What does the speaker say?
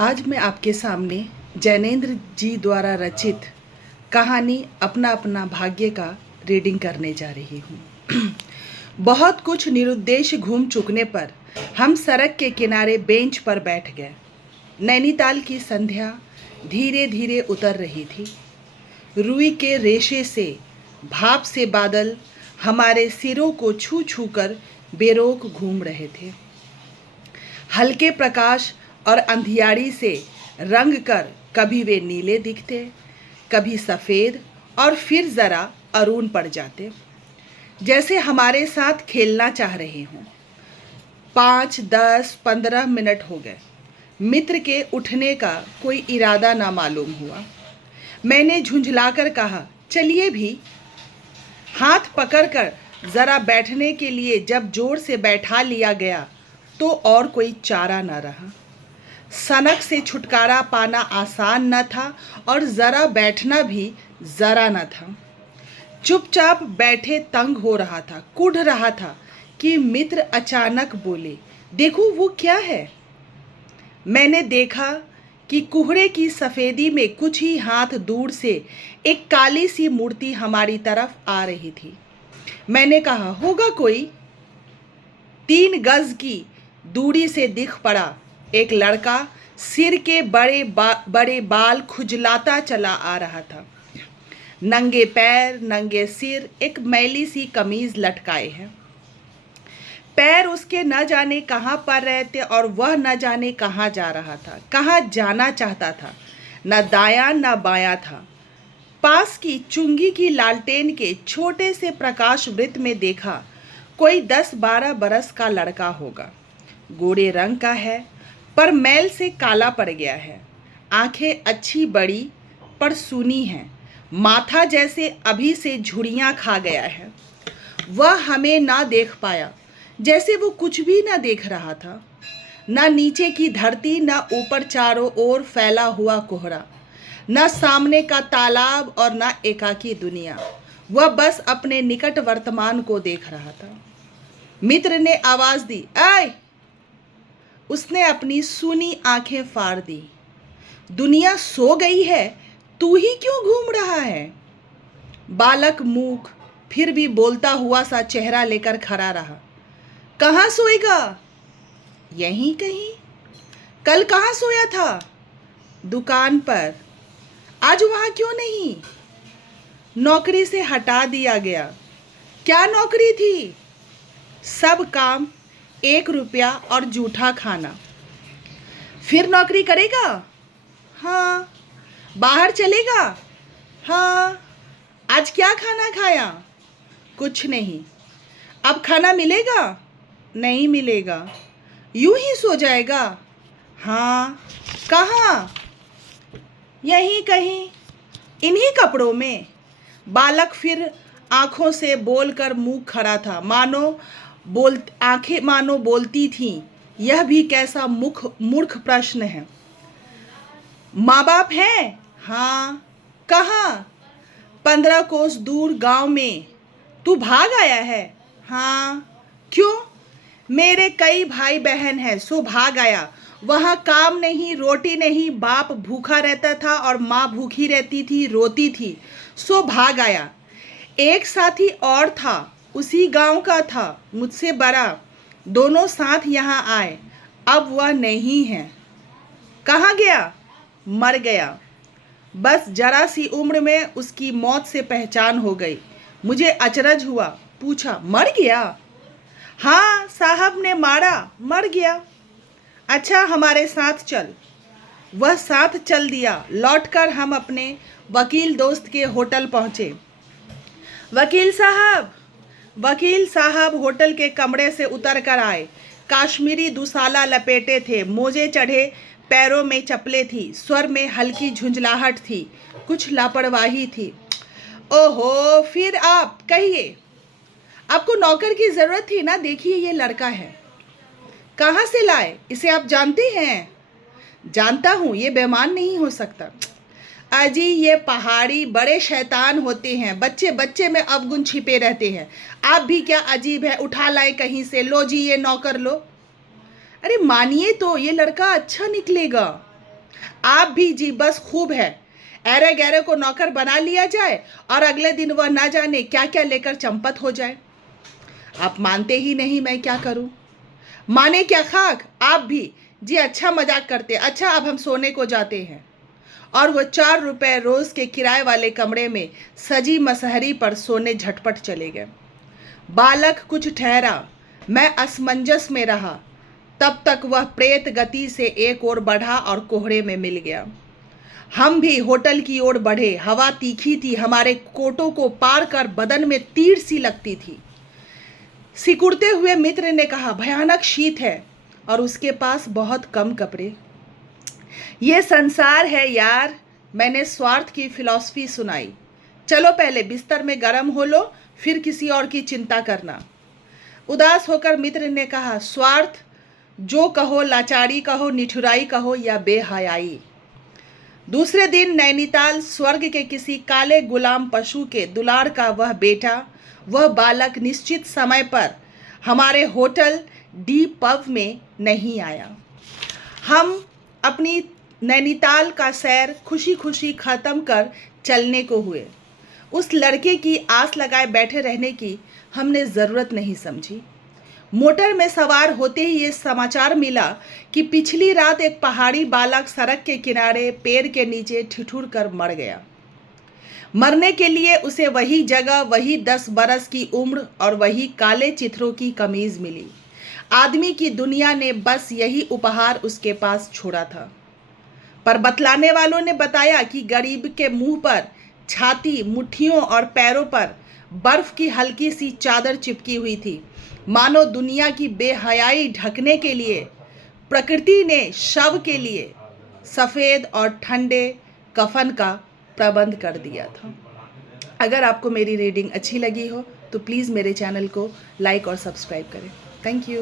आज मैं आपके सामने जैनेंद्र जी द्वारा रचित कहानी अपना अपना भाग्य का रीडिंग करने जा रही हूँ। बहुत कुछ निरुद्देश्य घूम चुकने पर हम सड़क के किनारे बेंच पर बैठ गए। नैनीताल की संध्या धीरे धीरे उतर रही थी। रुई के रेशे से भाप से बादल हमारे सिरों को छू छू कर बेरोक घूम रहे थे। हल्के प्रकाश और अंधियारी से रंग कर कभी वे नीले दिखते, कभी सफ़ेद और फिर ज़रा अरुण पड़ जाते, जैसे हमारे साथ खेलना चाह रहे हों। 5, 10, 15 मिनट हो गए। मित्र के उठने का कोई इरादा ना मालूम हुआ। मैंने झुंझलाकर कहा, चलिए भी। हाथ पकड़कर ज़रा बैठने के लिए जब जोर से बैठा लिया गया तो और कोई चारा न रहा। सनक से छुटकारा पाना आसान न था और ज़रा बैठना भी ज़रा न था। चुपचाप बैठे तंग हो रहा था, कुढ़ रहा था कि मित्र अचानक बोले, देखो वो क्या है। मैंने देखा कि कुहरे की सफ़ेदी में कुछ ही हाथ दूर से एक काली सी मूर्ति हमारी तरफ आ रही थी। मैंने कहा, होगा कोई। 3 गज की दूरी से दिख पड़ा एक लड़का, सिर के बड़े बाल खुजलाता चला आ रहा था। नंगे पैर, नंगे सिर, एक मैली सी कमीज लटकाए हैं। पैर उसके न जाने कहाँ पर रहे थे और वह न जाने कहाँ जा रहा था, कहाँ जाना चाहता था। न दायां न बायां था। पास की चुंगी की लालटेन के छोटे से प्रकाश वृत्त में देखा, कोई 10-12 बरस का लड़का होगा। गोरे रंग का है पर मैल से काला पड़ गया है। आंखें अच्छी बड़ी पर सूनी हैं। माथा जैसे अभी से झुर्रियाँ खा गया है। वह हमें ना देख पाया, जैसे वो कुछ भी ना देख रहा था। ना नीचे की धरती, ना ऊपर चारों ओर फैला हुआ कोहरा, ना सामने का तालाब और ना एकाकी दुनिया। वह बस अपने निकट वर्तमान को देख रहा था। मित्र ने आवाज़ दी, आय। उसने अपनी सूनी आंखें फाड़ दी। दुनिया सो गई है, तू ही क्यों घूम रहा है। बालक मूक फिर भी बोलता हुआ सा चेहरा लेकर खड़ा रहा। कहाँ सोएगा? यहीं कहीं। कल कहाँ सोया था? दुकान पर। आज वहाँ क्यों नहीं? नौकरी से हटा दिया गया। क्या नौकरी थी? सब काम, 1 रुपया और जूठा खाना। फिर नौकरी करेगा? हाँ। बाहर चलेगा? हाँ। आज क्या खाना खाया? कुछ नहीं। अब खाना मिलेगा? नहीं मिलेगा। यूं ही सो जाएगा? हाँ। कहाँ? यहीं कहीं, इन्हीं कपड़ों में। बालक फिर आंखों से बोलकर मुंह खड़ा था, आंखें मानो बोलती थीं। यह भी कैसा मूर्ख प्रश्न है। माँ बाप हैं? हाँ। कहाँ? 15 कोस दूर गांव में। तू भाग आया है? हाँ। क्यों? मेरे कई भाई बहन हैं, सो भाग आया। वहाँ काम नहीं, रोटी नहीं, बाप भूखा रहता था और माँ भूखी रहती थी, रोती थी, सो भाग आया। एक साथी और था, उसी गांव का था, मुझसे बड़ा। दोनों साथ यहाँ आए। अब वह नहीं है। कहाँ गया? मर गया। बस जरा सी उम्र में उसकी मौत से पहचान हो गई। मुझे अचरज हुआ। पूछा, मर गया? हाँ, साहब ने मारा, मर गया। अच्छा, हमारे साथ चल। वह साथ चल दिया। लौटकर हम अपने वकील दोस्त के होटल पहुँचे। वकील साहब होटल के कमरे से उतर कर आए। काश्मीरी दुसाला लपेटे थे, मोजे चढ़े, पैरों में चप्पलें थी, स्वर में हल्की झुंझलाहट थी, कुछ लापरवाही थी। ओहो, फिर आप कहिए। आपको नौकर की ज़रूरत थी ना? देखिए, ये लड़का है। कहाँ से लाए? इसे आप जानते हैं? जानता हूँ, ये बेईमान नहीं हो सकता। अजी, ये पहाड़ी बड़े शैतान होते हैं। बच्चे बच्चे में अवगुण छिपे रहते हैं। आप भी क्या अजीब है, उठा लाए कहीं से। लो जी, ये नौकर लो। अरे मानिए तो, ये लड़का अच्छा निकलेगा। आप भी जी बस खूब है, ऐरे गैरे को नौकर बना लिया जाए और अगले दिन वह ना जाने क्या क्या लेकर चंपत हो जाए। आप मानते ही नहीं, मैं क्या करूं? माने क्या खाक, आप भी जी अच्छा मजाक करते। अच्छा अब हम सोने को जाते हैं। और वो 4 रुपए रोज के किराए वाले कमरे में सजी मसहरी पर सोने झटपट चले गए। बालक कुछ ठहरा, मैं असमंजस में रहा। तब तक वह प्रेत गति से एक ओर बढ़ा और कोहरे में मिल गया। हम भी होटल की ओर बढ़े। हवा तीखी थी, हमारे कोटों को पार कर बदन में तीर सी लगती थी। सिकुड़ते हुए मित्र ने कहा, भयानक शीत है और उसके पास बहुत कम कपड़े। ये संसार है यार, मैंने स्वार्थ की फिलॉसफी सुनाई। चलो पहले बिस्तर में गर्म हो लो, फिर किसी और की चिंता करना। उदास होकर मित्र ने कहा, स्वार्थ जो कहो, लाचारी कहो, निठुराई कहो या बेहयाई। दूसरे दिन नैनीताल स्वर्ग के किसी काले गुलाम पशु के दुलार का वह बेटा, वह बालक निश्चित समय पर हमारे होटल डी पब में नहीं आया। हम अपनी नैनीताल का सैर खुशी खुशी ख़त्म कर चलने को हुए। उस लड़के की आस लगाए बैठे रहने की हमने ज़रूरत नहीं समझी। मोटर में सवार होते ही ये समाचार मिला कि पिछली रात एक पहाड़ी बालक सड़क के किनारे पेड़ के नीचे ठिठुर कर मर गया। मरने के लिए उसे वही जगह, वही 10 बरस की उम्र और वही काले चित्रों की कमीज मिली। आदमी की दुनिया ने बस यही उपहार उसके पास छोड़ा था। पर बतलाने वालों ने बताया कि गरीब के मुंह पर, छाती, मुट्ठियों और पैरों पर बर्फ की हल्की सी चादर चिपकी हुई थी, मानो दुनिया की बेहयाई ढकने के लिए प्रकृति ने शव के लिए सफ़ेद और ठंडे कफन का प्रबंध कर दिया था। अगर आपको मेरी रीडिंग अच्छी लगी हो तो प्लीज़ मेरे चैनल को लाइक और सब्सक्राइब करें। Thank you.